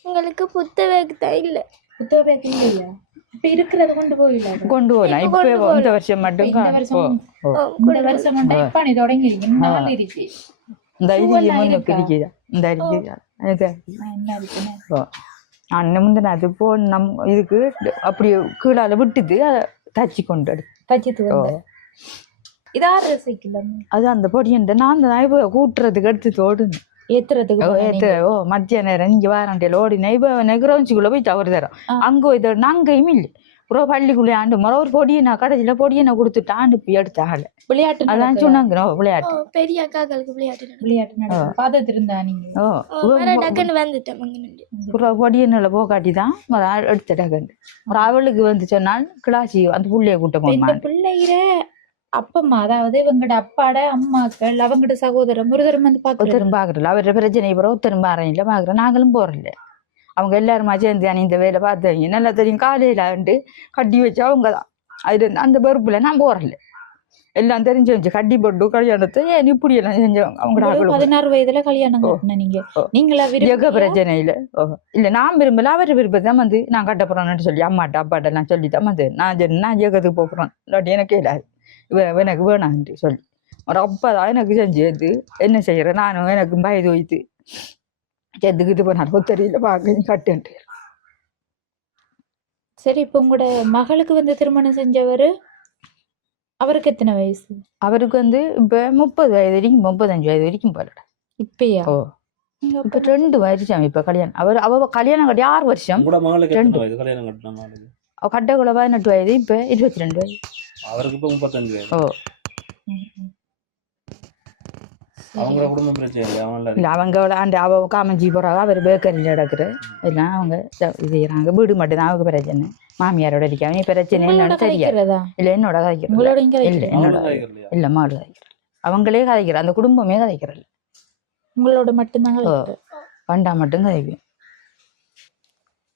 உங்களுக்கு புத்தகம் தான் இல்ல. புத்தக பேக் இல்லையா? இப்ப இருக்கிறத கொண்டு போகலாம். இப்ப இந்த வருஷம் மட்டும் இந்த வருஷம் மட்டும் இப்ப நீ தொடங்கிருக்கீங்க. நாள் இருக்கு. இந்த அண்ணன் முந்தின அது போ இதுக்கு அப்படி கீழால விட்டுது அதை தச்சு கொண்டு தச்சுட்டு இது ஆறு சைக்கிள் அது அந்த பொடியன்ட்டு நான் தான் இப்போ கூட்டுறதுக்கு எடுத்து ஓடுனேன். ஏத்துறதுக்கு மத்திய நேரம் இங்கே வாரண்டியில் ஓடினேன். இப்போ நெக்ரோஞ்சிக்குள்ளே போய் தவறு தரோம். அங்கே போய் அங்கேயும் இல்லை. அப்புறம் பள்ளிக்குள்ளே ஆண்டு முறை ஒரு பொடியை கடைசியில் பொடியை கொடுத்துட்டு ஆண்டு எடுத்த ஆள் விளையாட்டு அதான் சொன்னாங்க விளையாட்டு பெரிய அக்காக்களுக்கு விளையாட்டு விளையாட்டு பார்த்துட்டு இருந்தா நீங்க டக்குன்னு வந்துட்டேன் அங்க நின்று. அப்புறம் பொடியனில் போகாட்டி தான் எடுத்த டக்குன்னு ஒரு அவளுக்கு வந்து சொன்னால் கிளாசி அந்த புள்ளைய கூட்ட இந்த போமா பிள்ளைகிற அப்பம்மா அதாவது இவங்கட அப்பாட அம்மாக்கள் அவங்கட சகோதரம் ஒருத்தரும் வந்து ஒருத்தரும் பாக்குறல அவர பிரச்சனை பிறகு ஒருத்தரும் பாறையில பாக்குறோம். நாங்களும் போறல அவங்க எல்லாருமா சேர்ந்து இந்த வேலை பார்த்தாங்க நல்லா தெரியும். காலையில வந்து கட்டி வச்சு அவங்க தான் அது அந்த பருப்புல நான் போறல எல்லாம் தெரிஞ்சு வச்சு கட்டி போட்டு கல்யாணத்தை ஏன் இப்படி எல்லாம் செஞ்சவங்க அவங்க 16 வயதுல கல்யாணம் கட்டின நீங்களா பிரச்சனை இல்ல. இல்ல நான் விரும்பல அவர் விருப்பத்தான் வந்து நான் கட்ட போறேன்னு சொல்லி அம்மாட்ட அப்பாட்ட எல்லாம் சொல்லித்தான் வந்து நான் ஜெகத்துக்கு போறேன் இல்லாட்டி எனக்கு கேளாது எனக்கு வேணான்ட்டு சொல்லி ஒரு அப்பதான் எனக்கு செஞ்சு என்ன செய்யறேன் நானும் எனக்கு வயது வைத்து செத்துக்கிட்டு போனாலும் தெரியல பார்க்க கட்டுன்ட்டு. சரி இப்ப உங்களோட மகளுக்கு வந்து திருமணம் செஞ்சவரு அவருக்கு எத்தனை வயசு? அவருக்கு வந்து இப்ப 30 வயது வரைக்கும் 35 வயது வரைக்கும் போலடா இப்பயா. இப்ப 2 வருஷம் இப்ப கல்யாணம். அவ கல்யாணம் கட்டி 6 வருஷம். அவ கட்டக்குள்ள 18 வயது இப்ப 22 வயது. அவருக்கு இப்ப 35 வயது. அவங்க குடும்ப பிரச்சனை இல்லை. அவங்க அவ காமஞ்சி போறாங்க. அவர் பேக்கரியில் நடக்குற எல்லாம் அவங்க இது செய்யறாங்க. வீடு மட்டும் தான் அவங்க பிரச்சனை. மாமியாரோட இருக்காங்க பிரச்சனை என்னன்னு தெரியாது. இல்ல என்னோட கதைக்கிறேன். இல்ல என்னோட இல்ல மாடு கதைக்கிறேன். அவங்களே கதைக்கிறேன். அந்த குடும்பமே கதைக்கிறேன். உங்களோட மட்டும்தான் பண்டா மட்டும் கதைக்கும்.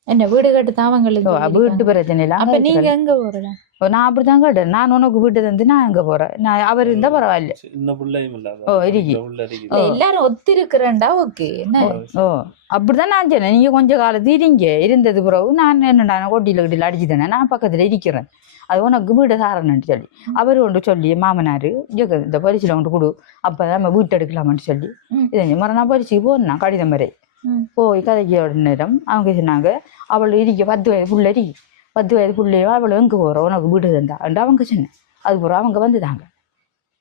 என்ன வீடு கட்டு தாவங்களுக்கு வீட்டு பிரச்சனை எல்லாம். அப்ப நீங்க எங்க போறல? நான் அப்படித்தான் கேட்டேன். நான் உனக்கு வீட்டு தந்து நான் எங்க போறேன். நான் அவர் இருந்தா பரவாயில்ல. எல்லாரும் ஒத்திருக்கிறேன்டா. ஓகே என்ன அப்படிதான் நான் சொன்னேன். நீங்க கொஞ்ச காலத்து இருங்க இருந்தது பிறகு நான் என்னடா கொட்டியில கட்டில அடிச்சு தானே நான் பக்கத்துல இருக்கிறேன். அது உனக்கு வீடு சாரணும்னு சொல்லி அவர் ஒன்று சொல்லி மாமனாரு இந்த பரிசுல ஒன்று கொடு அப்பதான் நம்ம வீட்டு எடுக்கலாமான்னு சொல்லி இதை மறுநாள் பரிசுக்கு போனா கடிதம் வரை போய் கதைக்கையோட நேரம் அவங்க சொன்னாங்க அவள் இருக்க 10 வயது புள்ள இருக்கு 10 வயது புள்ளையோ அவள் எங்கே போகிறோம் உனக்கு வீடு தந்தா அண்டு அவங்க சொன்னேன். அது போகிறோம் அவங்க வந்துட்டாங்க.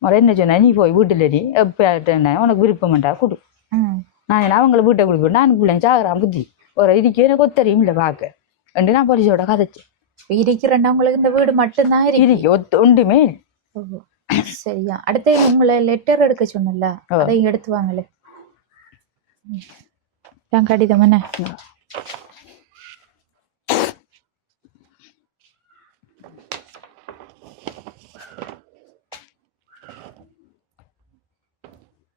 முறை என்ன சொன்னேன் நீ போய் வீட்டில் நீ எப்போ உனக்கு விருப்பம்ண்டா கொடு. நான் அவங்கள வீட்டை கொடுப்பேன். நான் பிள்ளைங்க சாகிறான் புத்தி ஒரு இதுக்கு எனக்கு ஒத்தரையும் இல்லை பார்க்க அண்டு நான் பரிசோட கதைச்சேன். இருக்கிறேன்டா உங்களுக்கு இந்த வீடு மட்டும்தான் இருக்கு ஒன்றுமே. சரியா அடுத்த உங்களை லெட்டர் எடுக்க சொன்னல அதை எடுத்து வாங்கல கடிதம் என்ன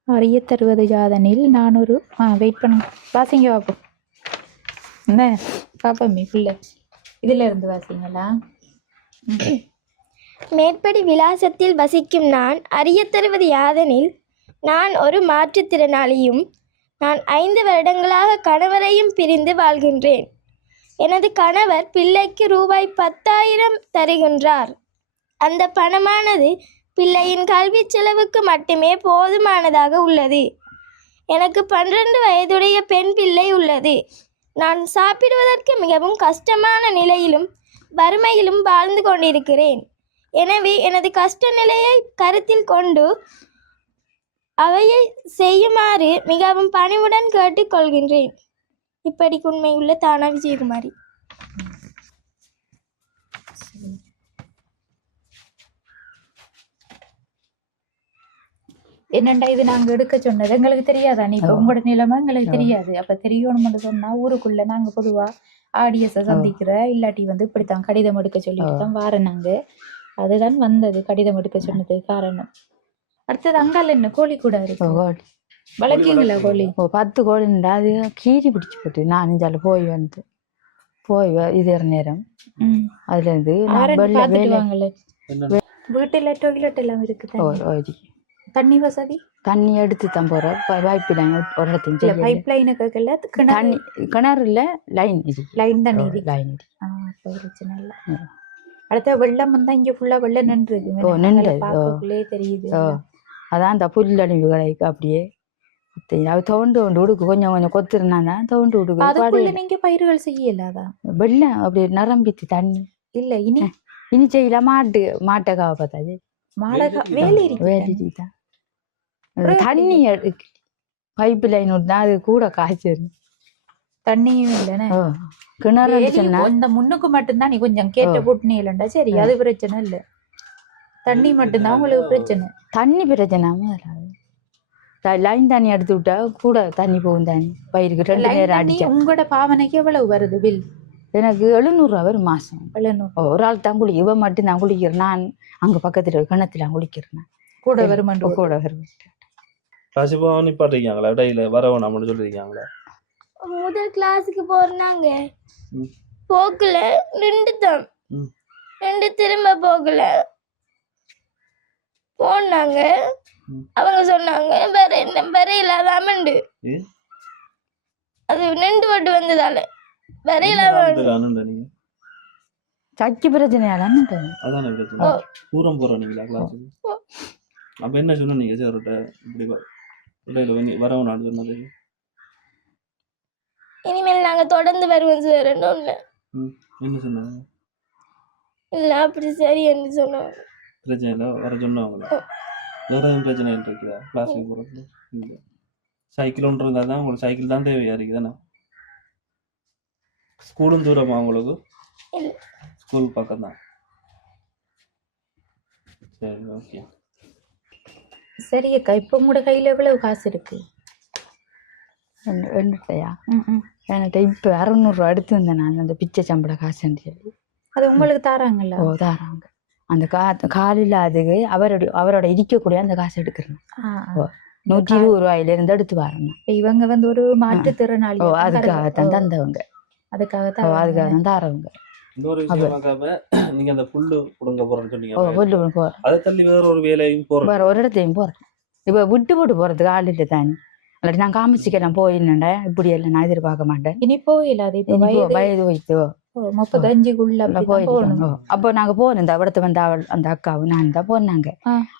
அறிய தருவது யாதனில் நான் ஒரு வெயிட் பண்ணுங்க வாசிங்க பாப்போம். என்ன பாப்பமே பிள்ளை இதுல இருந்து வாசிங்களா? மேற்படி விலாசத்தில் வசிக்கும் நான் அறிய தருவது யாதெனில் நான் ஒரு மாற்றுத்திறனாளியும் நான் 5 வருடங்களாக கணவரையும் பிரிந்து வாழ்கின்றேன். எனது கணவர் பிள்ளைக்கு ரூபாய் 10,000 தருகின்றார். அந்த பணமானது பிள்ளையின் கல்வி செலவுக்கு மட்டுமே போதுமானதாக உள்ளது. எனக்கு 12 வயதுடைய பெண் பிள்ளை உள்ளது. நான் சாப்பிடுவதற்கு மிகவும் கஷ்டமான நிலையிலும் வறுமையிலும் வாழ்ந்து கொண்டிருக்கிறேன். எனவே எனது கஷ்ட நிலையை கருத்தில் கொண்டு அவையை செய்யுமாறு மிகவும் பணிவுடன் கேட்டுக்கொள்கின்றேன். இப்படிக்கு உண்மையுள்ள தானா விஜயகுமாரி. என்னண்டா இது நாங்க எடுக்க சொன்னது எங்களுக்கு தெரியாதா? நீ உங்களோட நிலைமை எங்களுக்கு தெரியாது. அப்ப தெரியணும்னு சொன்னா ஊருக்குள்ள நாங்க பொதுவா ஆடியஸை சந்திக்கிற இல்லாட்டி வந்து இப்படித்தான் கடிதம் எடுக்க சொல்லிட்டு தான் வாரேன். நாங்க அதுதான் வந்தது கடிதம் எடுக்க சொன்னது காரணம். அடுத்தது அங்கால என்ன கோழி கூட இருக்கு வளர்க்கீங்களா? கோழி 10 கோழிண்டா அது கீரி பிடிச்சி போட்டு நான் இஞ்சால போய் இது நேரம் அதுல இருந்து வீட்டுல டொய்லெட் எல்லாம் இருக்கு. தண்ணி வசதி தண்ணி எடுத்து தான் போறோம். பைப் லைன் ஒரு இடத்துல பைப் லைன் தண்ணி கிணறு இல்ல லைன் லைன் தண்ணி லைன் பிரச்சனை இல்ல. அடுத்த வெள்ளம் வந்தா இங்க ஃபுல்லா வெள்ளம் நின்று தெரியுது. அதான் அந்த புல் அழிவு கடைக்கு அப்படியே தோண்டு உடுக்கு கொஞ்சம் கொஞ்சம் கொத்துருந்தாங்க தோண்டு உடுக்கு. நீங்க பயிர்கள் செய்யலாதா? வெள்ளம் அப்படி நிரம்பித்து தண்ணி இல்ல இனி செய்யல மாட்டை காவை பார்த்தாது மாடகா வேலி இருக்கு வேலி தான் தண்ணி பைப் லைன் விட்டா அது கூட காய்ச்சி தண்ணியும் இல்லைன்னு கிணறு வேலி சொன்னா இந்த முன்னுக்கு மட்டும்தான் நீ கொஞ்சம் கேட்ட போட்டுனே இல்லைண்டா சரி அது பிரச்சனை இல்லை தண்ணி மட்டும்தான் உங்களுக்கு பிரச்சனை தண்ணி பிரச்சனை லைன் தண்ணி எடுத்து விட்டா கூட தண்ணி போகும் தண்ணி பயிருக்கு 2 லைன் நேரம் தண்ணி அடிச்சா உங்களோட பாவனைக்கு எவ்வளவு வருது பில் எனக்கு 700 ரூபா வரும் மாசம் 700 ஒரு ஆள் தான் இவன் மட்டும் தான் குளிக்கிறேன் நான் அங்க பக்கத்துல கிணத்துல குளிக்கிறேன் கூட வருமாண்டு கூட வரும் காசிப்பா நிப்பாட்டிருக்காங்களா இடையில வரவும் நம்மளு சொல்லியிருக்காங்களா முதல் கிளாஸுக்கு போறாங்க ம். போக்கல நின்றுதான் ம். நின்று திரும்ப போகல போனாங்க ம். அவங்க சொன்னாங்க வேற இல்லாத அமண்டு ஏ? அது நின்று போட்டு வந்ததால வேற இல்லாத நீங்க சக்கி பிரச்சனையால அதான பிரச்சனை தூரம் போறீங்களா கிளாஸுக்கு அப்ப என்ன சொன்ன நீங்க சார்கிட்ட இப்படி இடையில வரவும் நான் சொன்னது இனிமேல் நாங்க தொடர்ந்து வருவோம் சார் ஒண்ணு என்ன சொன்னாங்க இல்ல அப்படி சரி என்று சொன்னாங்க பிரச்சனை இல்லை வர சொன்னவங்களா வேற எதுவும் பிரச்சனை இருக்குதா கிளாஸுக்கு போகிறது இல்லை சைக்கிள் ஒன்று இருந்தால் தான் உங்களுக்கு சைக்கிள் தான் தேவையா இருக்குது தானே ஸ்கூலும் தூரமா உங்களுக்கு இல்ல ஸ்கூல் பக்கம் தான் சரி ஓகே சரி அக்கா இப்ப உங்களோட கையில எவ்வளவு காசு இருக்கு என்னட்டையா என்கிட்ட இப்போ 600 ரூபா எடுத்து வந்தேன் நான் அந்த பிச்சை சம்பள காசுன்னு சொல்லி அது உங்களுக்கு தாராங்கல்ல தாராங்க அந்த காலில் அதுக்கு அவரோட இருக்கக்கூடிய அந்த காசு எடுக்கிறேன் 120 ரூபாயிலிருந்து எடுத்து வரேன் இவங்க வந்து ஒரு மாற்றுத்திறனாளி அதுக்காக தான் தந்தவங்க அதுக்காக அதுக்காக தான் தாரவங்க இன்னொரு விஷயமாக்காம நீங்க அந்த புல்லு புடுங்க போறேன்னு சொன்னீங்க புல்லு போறேன் அதை தள்ளி வேற ஒரு வேலையும் போறேன் வேற ஒரு இடத்தையும் போறேன் இப்போ விட்டு போட்டு போறதுக்கு ஆள் இல்லை தானே இல்லாட்டி நான் காமிச்சிக்கலாம் போயின்னேன்டா இப்படி எல்லாம் நான் எதிர்பார்க்க மாட்டேன் இனி போயிடாது இப்ப வயது வைத்தோ 35க்குள்ள போயிருக்கோம் அப்போ நாங்க போனோம் இந்த இடத்த வந்து அந்த அக்காவும் நான் தான் போனாங்க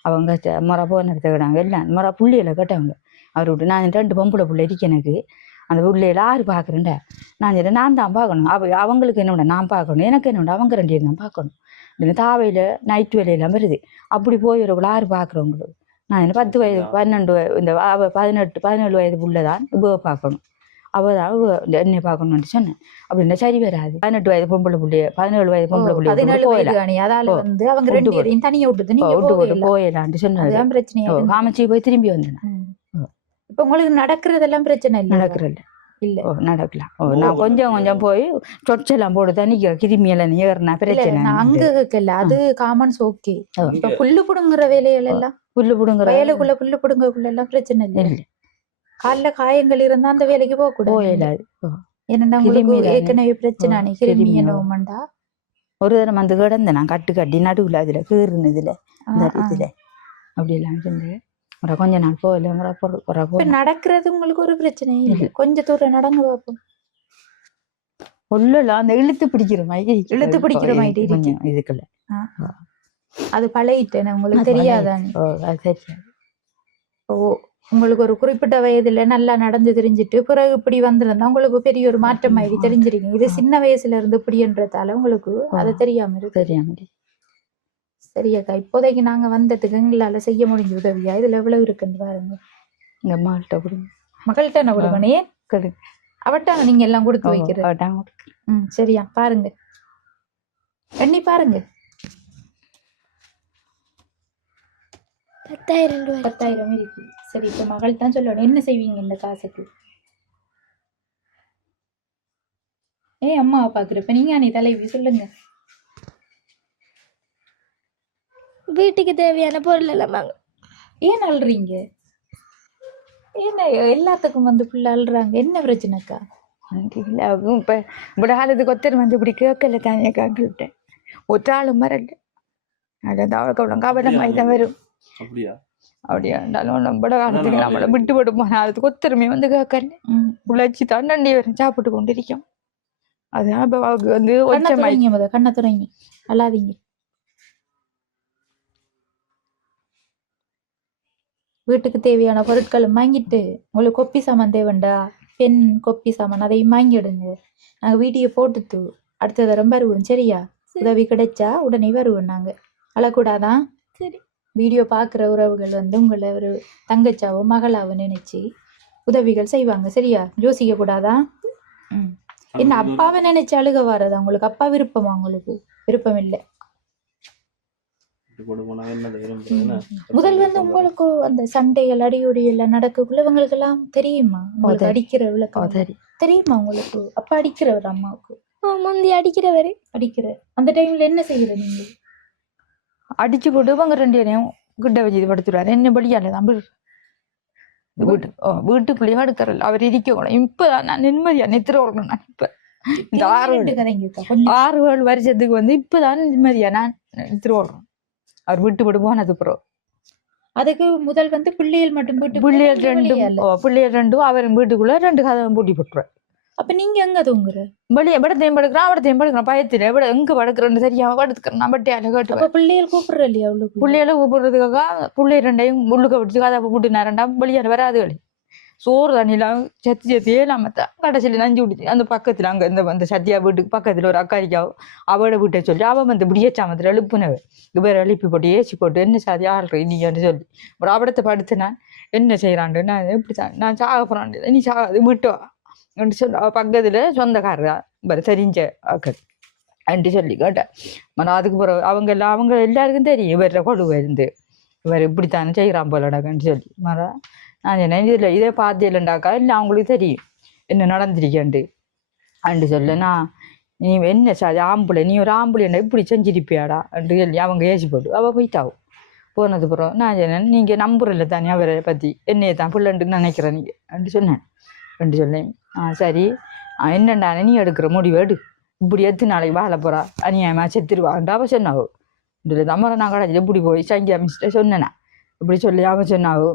அவங்க முறை போன இடத்துக்கிட்டாங்க எல்லாம் முறை புள்ளியில கேட்டவங்க அவர் விட்டு நான் 2 பொம்பளை புள்ள இருக்கு எனக்கு அந்த பிள்ளையில 6 பார்க்குறேன்டா நான் தான் பார்க்கணும் அவங்களுக்கு என்னோட நான் பார்க்கணும் எனக்கு என்னோட அவங்க 2 பேரும் தான் பார்க்கணும் தாவையில் நைட் வேலையெல்லாம் வருது அப்படி போய் ஒரு 6 பார்க்குறவங்களுக்கு நான் 10 வயது 12 இந்த 17 வயது புள்ளதான் இப்போ பார்க்கணும் அவள் தான் என்னை பார்க்கணும்னு சொன்னேன் அப்படின்னா சரி வராது 18 வயது பொம்பளை பிள்ளைய 17 வயது பொம்பளை பிள்ளைய அதால வந்து அவங்க 2 பேரையும் தனியா விட்டு போயிடலான்ட்டு சொன்னது பிரச்சனையா காமிச்சு போய் திரும்பி வந்தேன் இப்ப உங்களுக்கு நடக்கிறதெல்லாம் பிரச்சனை இல்லை நடக்கிறல்ல இல்ல நடக்கலாம் நான் கொஞ்சம் போய் சொச்செல்லாம் போட்டு தனிக்க கிருமி எல்லாம் ஏறினா பிரச்சனை அங்க இருக்கல அது காமன்ஸ் ஓகே இப்ப புல்லு புடுங்குற வேலைகள் எல்லாம் புல்லு புடுங்குற வயலுக்குள்ள புல்லு புடுங்கக்குள்ள எல்லாம் பிரச்சனை இல்லை கால்ல காயங்கள் இருந்தா அந்த வேலைக்கு போக கூடாது என்னன்னா உங்களுக்கு ஏற்கனவே பிரச்சனை கிருமி என்னவோம்டா ஒரு தரம் வந்து கிடந்த நான் கட்டி நடுவுல அதுல கீறுனதுல இதுல அப்படி எல்லாம் செஞ்சு கொஞ்ச நாள் போகல நடக்கிறது உங்களுக்கு ஒரு பிரச்சனையும் இல்லை கொஞ்ச தூரம் நடங்க பார்ப்போம் ஒல்ல அந்த இழுத்து பிடிக்கிற மாதிரி இதுக்குள்ள அது பழகிட்டேன் உங்களுக்கு தெரியாதானே ஓ உங்களுக்கு ஒரு குறிப்பிட்ட வயதுல நல்லா நடந்து தெரிஞ்சுட்டு பிறகு இப்படி வந்திருந்தா உங்களுக்கு பெரிய ஒரு மாற்றம் ஆகி தெரிஞ்சிருக்கீங்க இது சின்ன வயசுல இருந்து இப்படின்றதால உங்களுக்கு அது தெரியாம இருக்கு சரியாக்கா இப்போதைக்கு நாங்க வந்ததுக்கு எங்களால செய்ய முடிஞ்ச உதவியா இதுல எவ்வளவு இருக்குன்னு பாருங்க எங்க அம்மாள்கிட்ட கொடுங்க மகள்கிட்ட என்ன கொடுக்கணும் ஏன் அவட்டாங்க நீங்க எல்லாம் கொடுத்து வைக்கிறது சரியா பாருங்க எண்ணி பாருங்க 10,000 இருக்கு சரி இப்ப மகள் தான் சொல்லணும் என்ன செய்வீங்க இந்த காசுக்கு அம்மாவை பாக்குறப்ப நீங்க நீ தலைவி சொல்லுங்க வீட்டுக்கு தேவையான பொருள் எல்லாம் வாங்க ஏன் அழுறீங்க என்ன எல்லாத்துக்கும் வந்து பிள்ளை அழுறாங்க என்ன பிரச்சனைக்கா இப்ப இப்படி ஆளுக்கு ஒருத்தர் வந்து இப்படி கேட்கல தானே கேட்டுட்டேன் ஒற்றாளும் வரல அது கவனமாய் வரும் அப்படியா இருந்தாலும் நம்மட காலத்துக்கு நம்மள விட்டு விட்டு போனா அதுக்கு ஒத்தருமே வந்து கேட்கல உழைச்சி தான் நண்டி வரும் சாப்பிட்டு கொண்டிருக்கோம் அதுதான் இப்ப வந்து கண்ணை துறைங்க அல்லாதீங்க வீட்டுக்கு தேவையான பொருட்களும் வாங்கிட்டு உங்களுக்கு கொப்பி சாமான் தேவைண்டா பென் கொப்பி சாமான் அதையும் வாங்கிடுங்க நாங்கள் வீடியோ போட்டுட்டு அடுத்த தரம் வருவோம் சரியா உதவி கிடைச்சா உடனே வருவோம் நாங்கள் அழக்கூடாதான் சரி வீடியோ பார்க்குற உறவுகள் வந்து உங்களை ஒரு தங்கச்சாவோ மகளாவோ நினைச்சு உதவிகள் செய்வாங்க. சரியா? யோசிக்க கூடாதா? ம். என்ன அப்பாவை நினைச்சு அழுக வர்றதா உங்களுக்கு? அப்பா விருப்பமா உங்களுக்கு? விருப்பம் இல்லை. முதல் வந்து உங்களுக்கு அந்த சண்டைகள் அடியோடி எல்லாம் நடக்கக்குள்ள இவங்களுக்கு எல்லாம் தெரியுமா? உங்களுக்கு அடிக்கிற விளக்கம் தெரியுமா உங்களுக்கு? அப்பா அடிக்கிறவர் அம்மாவுக்கு? முந்தி அடிக்கிறவர் அடிக்கிற அந்த டைம்ல என்ன செய்யற நீங்க? அடிச்சு போட்டு இவங்க 2 பேரையும் கிட்ட வச்சு இது படுத்துருவாரு. என்ன படியால தான் வீட்டுக்குள்ளேயே அடுக்கறல அவர் இருக்கக்கூடாது. இப்பதான் நான் நிம்மதியா நித்திர வரணும். நான் இப்ப இந்த 6 வருஷத்துக்கு வந்து இப்பதான் நிம்மதியா நான் நித்திர வரணும். அவர் விட்டு போட்டு போனது அப்புறம் அதுக்கு முதல் வந்து பிள்ளைகள் மட்டும் பிள்ளைகள் 2 அவரும் வீட்டுக்குள்ள 2 கதவை பூட்டி போட்டுருவார். அப்ப நீங்க எங்க தூங்குற? வெளியே படத்தையும் படுக்கிறான் அவடத்தையும் படுக்கிறான். பயத்துல எவ்வளவு எங்க படுக்கிறேன்னு தெரியாம படுத்துக்கிறேன். நான் பட்டியால கேட்டு பிள்ளைகள் கூப்பிடுற இல்லையா? அவளுக்கு பிள்ளைகளை கூப்பிடுறதுக்காக பிள்ளை 2ஐயும் உள்ளுக்க விட்டு கதை பூட்டினா 2 வெளியாட வராது. களி சோறு தண்ணிலாம் செத்து ஏலாமத்தான் கடைசியில் நஞ்சு விடுச்சு. அந்த பக்கத்துல அங்க இந்த சத்யா வீட்டுக்கு பக்கத்துல ஒரு அக்காரிக்காவும் அவட வீட்டை சொல்லி அவன் வந்து பிடியச்சாமத்துல எழுப்புனவன். இவர் எழுப்பி போட்டு ஏசி போட்டு என்ன சாதி ஆள்ற நீங்கன்னு சொல்லி ஒரு அவடத்தை படுத்துனா என்ன செய்யறான்னு நான் எப்படித்தான் நான் சாக போறான். நீ சாகாது விட்டோ என்று சொல்லி அவ பக்கத்துல சொந்தக்காரர் தெரிஞ்ச அக்கல் என்று சொல்லி கேட்டேன். அதுக்கு பிறகு அவங்க எல்லாருக்கும் தெரியும் இவர கொழுவை இருந்து இவர் இப்படித்தானே செய்கிறான் போலடாக்கன்னு சொல்லி நான் சொன்னேன் இதில் இதே பார்த்து இல்லைண்டாக்கா இல்லை அவங்களுக்கு தெரியும் என்ன நடந்திருக்கேன்ட்டு அண்டு சொல்ல நான் நீ என்ன சாதி ஆம்பளை நீ ஒரு ஆம்பளைண்டா இப்படி செஞ்சிருப்பியாடா அண்டு சொல்லி அவங்க ஏசி போட்டு அவள் போயிட்டாவும். போனது பிறகு நான் சொன்னேன் நீங்கள் நம்புறல தானே அவரை பற்றி என்னையை தான் பிள்ளைன்ட்டு நினைக்கிறேன் நீங்கள் அண்டு சொன்னேன். அண்டு சொன்னேன் சரி என்னண்டானே நீ எடுக்கிற முடிவு எடு இப்படி எத்தனை நாளைக்கு வாழ போகிறா அநியாயமாக செத்துருவான்ட்டு அவள் சொன்னாவோ. இதில் தமரை நான் கடைஞ்சி இப்படி போய் சங்கியா மிஸ்ட்ட சொன்னேன் இப்படி சொல்லி அவன் சொன்னாவோ.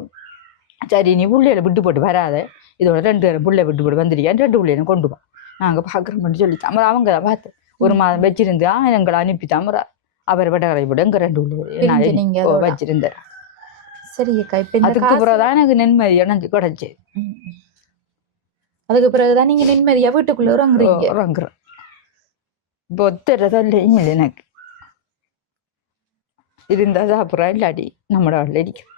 சரி நீ பிள்ளைகளை விட்டு போட்டு வராத இதோட 2 பிள்ளை விட்டு போட்டு வந்துருக்கேன் 2 பிள்ளைகளும் கொண்டு போ நாங்கள் பார்க்குறோம்னு சொல்லி தமரை அவங்க தான் பார்த்து 1 மாதம் வச்சிருந்து எங்களை அனுப்பி தமரை அவரை விடகரை விட எங்கள் 2 பிள்ளை வச்சிருந்தேன். சரி அக்கா. இப்போ அதுக்கு பிறகுதான் எனக்கு நிம்மதியான கிடைச்சி. அதுக்கு பிறகுதான் நீங்க நிம்மதியா வீட்டுக்குள்ள உறங்குறேன். இப்போ ஒத்துறதில்லையும் இல்லை எனக்கு இருந்தா சாப்பிட்றேன் இல்லாடி நம்மளோட அடிக்கும்.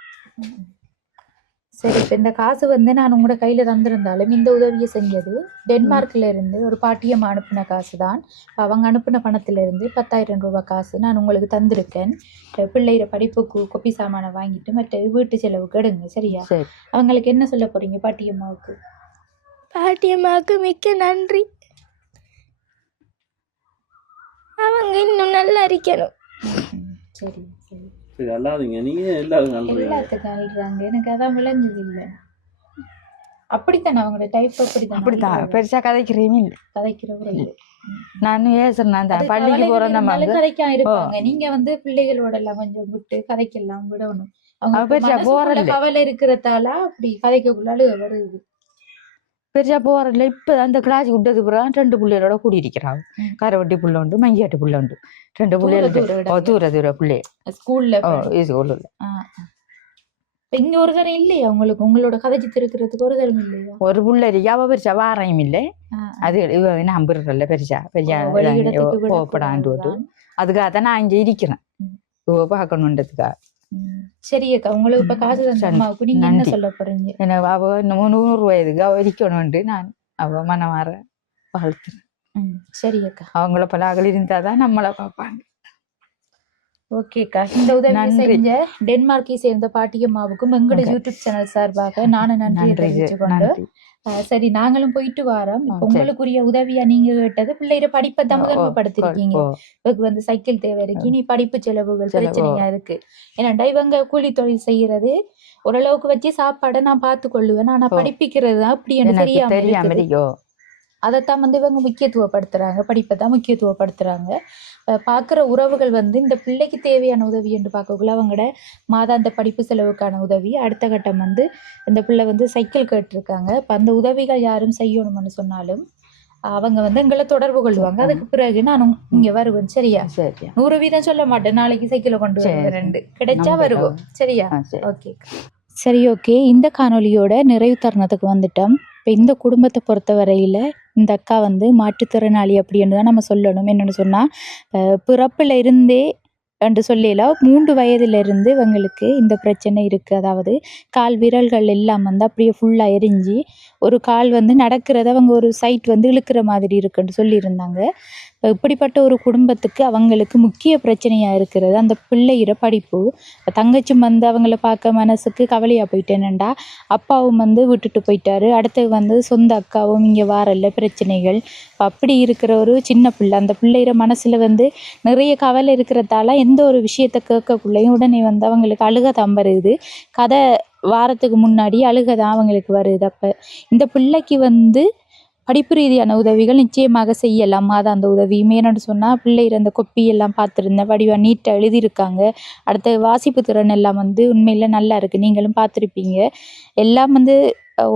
சரி, இப்போ இந்த காசு வந்து நான் உங்களோட கையில தந்திருந்தாலும் இந்த உதவியை செஞ்சது டென்மார்க்ல இருந்து ஒரு பாட்டியம் அனுப்பின காசு தான். அவங்க அனுப்பின பணத்துல இருந்து 10,000 ரூபாய் காசு நான் உங்களுக்கு தந்திருக்கேன். பிள்ளைகிற படிப்புக்கு கொப்பி சாமானை வாங்கிட்டு மற்ற வீட்டு செலவுக்கு எடுங்க. சரியா? அவங்களுக்கு என்ன சொல்ல போறீங்க பாட்டியம்மாவுக்கு? பாட்டியம்மாவுக்கு மிக்க நன்றி. அவங்க இன்னும் நல்லா இருக்கணும். சரி சரி சரி அல்லாதீங்க நீங்க எல்லாத்துக்கும் அழுறாங்க. எனக்கு அதான் விளங்குது இல்லை. அப்படித்தானே அவங்களோட டைப் அப்படித்தான் பெருசா கதைக்கிறேன் இல்லை கதைக்கிறவங்க இல்லை. நானும் ஏசுறேன் தான் பள்ளிக்கு போறேன் நம்ம கதைக்கா இருப்பாங்க. நீங்க வந்து பிள்ளைகளோட எல்லாம் கொஞ்சம் விட்டு கதைக்கெல்லாம் விடணும். அவங்க பெருசா போறல கவலை இருக்கிறதால அப்படி கதைக்கக்குள்ளால வருது. பெருசா போறல இப்பதான் அந்த கிளாஸ் விட்டது பிறகு 2 பிள்ளைகளோட கூடியிருக்கிறாங்க. கரவட்டி புள்ள உண்டு மங்கியாட்டு புள்ள உண்டு 2 பிள்ளைகள் தூர பிள்ளை ஸ்கூல்ல ஸ்கூல்ல. இங்க ஒரு தரம் இல்லையா உங்களுக்கு? உங்களோட கதைச்சு இருக்கிறதுக்கு ஒரு தரம் இல்லையா? ஒரு புள்ள அவ பெருசா வாரையும் இல்லை. அது நம்புறல பெருசா பெரிய போப்படாண்டு அதுக்காக தான் நான் இங்க இருக்கிறேன் பார்க்கணுன்றதுக்காக. சரி அக்கா, உங்களுக்கு இப்ப காசு தந்தம்மாவுக்கு நீங்க என்ன சொல்ல போறீங்க? எனக்கு அவ 100 வயதுக்கு அவ இருக்கணும்ட்டு நான் அவ மனமாற வாழ்த்துறேன். சரி அக்கா. அவங்கள பல அகல் இருந்தாதான் நம்மளை பார்ப்பாங்க. ஓகேக்கா, இந்த உதவி செஞ்ச டென்மார்க்கை சேர்ந்த பாட்டியம்மாவுக்கும் எங்களோட யூடியூப் சேனல் சார்பாக நானும் நன்றி தெரிவிச்சுக்கொண்டு சரி நாங்களும் போயிட்டு வரோம். இப்ப உங்களுக்குரிய உதவியா நீங்க கேட்டது பிள்ளைய படிப்பை தான் முதன்மைப்படுத்திருக்கீங்க. இவருக்கு வந்து சைக்கிள் தேவை இருக்கு, நீ படிப்பு செலவுகள் பிரச்சனையா இருக்கு. ஏன்னாண்டா இவங்க கூலி தொழில் செய்யறது ஓரளவுக்கு வச்சு சாப்பாடை நான் பார்த்து கொள்ளுவேன், ஆனா படிப்பிக்கிறது தான் அப்படி எனக்கு தெரியாம அதைத்தான் வந்து இவங்க முக்கியத்துவப்படுத்துறாங்க, படிப்பை தான் முக்கியத்துவப்படுத்துறாங்க. பார்க்குற உறவுகள் வந்து இந்த பிள்ளைக்கு தேவையான உதவி என்று பார்க்கக்குள்ள அவங்களோட மாதாந்த படிப்பு செலவுக்கான உதவி, அடுத்த கட்டம் வந்து இந்த பிள்ளை வந்து சைக்கிள் கேட்டிருக்காங்க. இப்போ அந்த உதவிகள் யாரும் செய்யணும்னு சொன்னாலும் அவங்க வந்து எங்களை தொடர்பு கொள்வாங்க. அதுக்கு பிறகு நான் இங்க வருவேன். சரியா? 100% சொல்ல மாட்டேன், நாளைக்கு சைக்கிளை கொண்டு வருவேன், 2 கிடைச்சா வருவோம். சரியா? ஓகே சரி. ஓகே, இந்த காணொலியோட நிறைவு தருணத்துக்கு வந்துட்டோம். இப்போ இந்த குடும்பத்தை பொறுத்த வரையில் இந்த அக்கா வந்து மாற்றுத்திறனாளி அப்படின்னு தான் நம்ம சொல்லணும். என்னென்னு சொன்னால் பிறப்பில் இருந்தே என்று சொல்லல 3 வயதிலிருந்து இவங்களுக்கு இந்த பிரச்சனை இருக்குது. அதாவது கால் விரல்கள் எல்லாம் வந்து அப்படியே ஃபுல்லாக எரிஞ்சு ஒரு கால் வந்து நடக்கிறத அவங்க ஒரு சைட் வந்து இழுக்கிற மாதிரி இருக்குன்னு சொல்லியிருந்தாங்க. இப்படிப்பட்ட ஒரு குடும்பத்துக்கு அவங்களுக்கு முக்கிய பிரச்சனையாக இருக்கிறது அந்த பிள்ளைகிற படிப்பு. தங்கச்சி வந்து அவங்கள பார்க்க மனசுக்கு கவலையாக போயிட்டேனேண்டா அப்பாவும் வந்து விட்டுட்டு போயிட்டாரு. அடுத்தது வந்து சொந்த அக்காவும் இங்கே வாரல்ல பிரச்சனைகள். அப்படி இருக்கிற ஒரு சின்ன பிள்ளை அந்த பிள்ளைகிற மனசில் வந்து நிறைய கவலை இருக்கிறதால எந்த ஒரு விஷயத்தை கேட்கக்குள்ளேயும் உடனே வந்து அவங்களுக்கு அழுக தான் வருது. கதை வாரத்துக்கு முன்னாடி அழுக தான் அவங்களுக்கு வருது. அப்போ இந்த பிள்ளைக்கு வந்து படிப்பு ரீதியான உதவிகள் நிச்சயமாக செய்யலாம். மாதாந்த உதவி மேனோன்னு சொன்னால் பிள்ளைகிற அந்த கொப்பி எல்லாம் பார்த்துருந்தேன். வடிவாக நீட்டாக எழுதியிருக்காங்க. அடுத்த வாசிப்பு திறன் எல்லாம் வந்து உண்மையில் நல்லா இருக்குது. நீங்களும் பார்த்துருப்பீங்க. எல்லாம் வந்து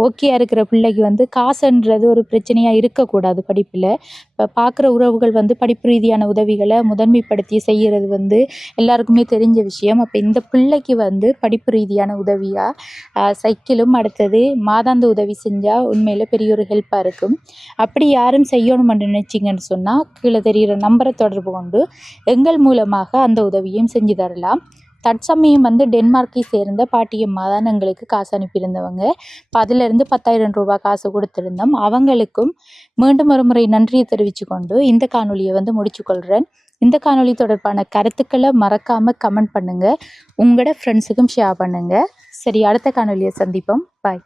ஓகேயா இருக்கிற பிள்ளைக்கு வந்து காசுன்றது ஒரு பிரச்சனையாக இருக்கக்கூடாது படிப்பில். இப்போ பார்க்குற உறவுகள் வந்து படிப்பு ரீதியான உதவிகளை முதன்மைப்படுத்தி செய்கிறது வந்து எல்லாருக்குமே தெரிஞ்ச விஷயம். அப்போ இந்த பிள்ளைக்கு வந்து படிப்பு ரீதியான உதவியாக சைக்கிளும் அடுத்தது மாதாந்த உதவி செஞ்சால் உண்மையில் பெரிய ஒரு ஹெல்ப்பாக இருக்கும். அப்படி யாரும் செய்யணும்னு நினச்சிங்கன்னு சொன்னால் கீழே தெரிகிற நம்பரை தொடர்பு கொண்டு எங்கள் மூலமாக அந்த உதவியும் செஞ்சு தரலாம். தற்சமயம் வந்து டென்மார்க்கை சேர்ந்த பாட்டியம்மா தான் எங்களுக்கு காசு அனுப்பியிருந்தவங்க. இப்போ அதிலிருந்து 10,000 ரூபாய் காசு கொடுத்துருந்தோம். அவங்களுக்கும் மீண்டும் ஒரு முறை நன்றியை தெரிவித்து கொண்டு இந்த காணொலியை வந்து முடிச்சுக்கொள்கிறேன். இந்த காணொலி தொடர்பான கருத்துக்களை மறக்காமல் கமெண்ட் பண்ணுங்கள். உங்களோட ஃப்ரெண்ட்ஸுக்கும் ஷேர் பண்ணுங்கள். சரி, அடுத்த காணொலியை சந்திப்போம். பாய்.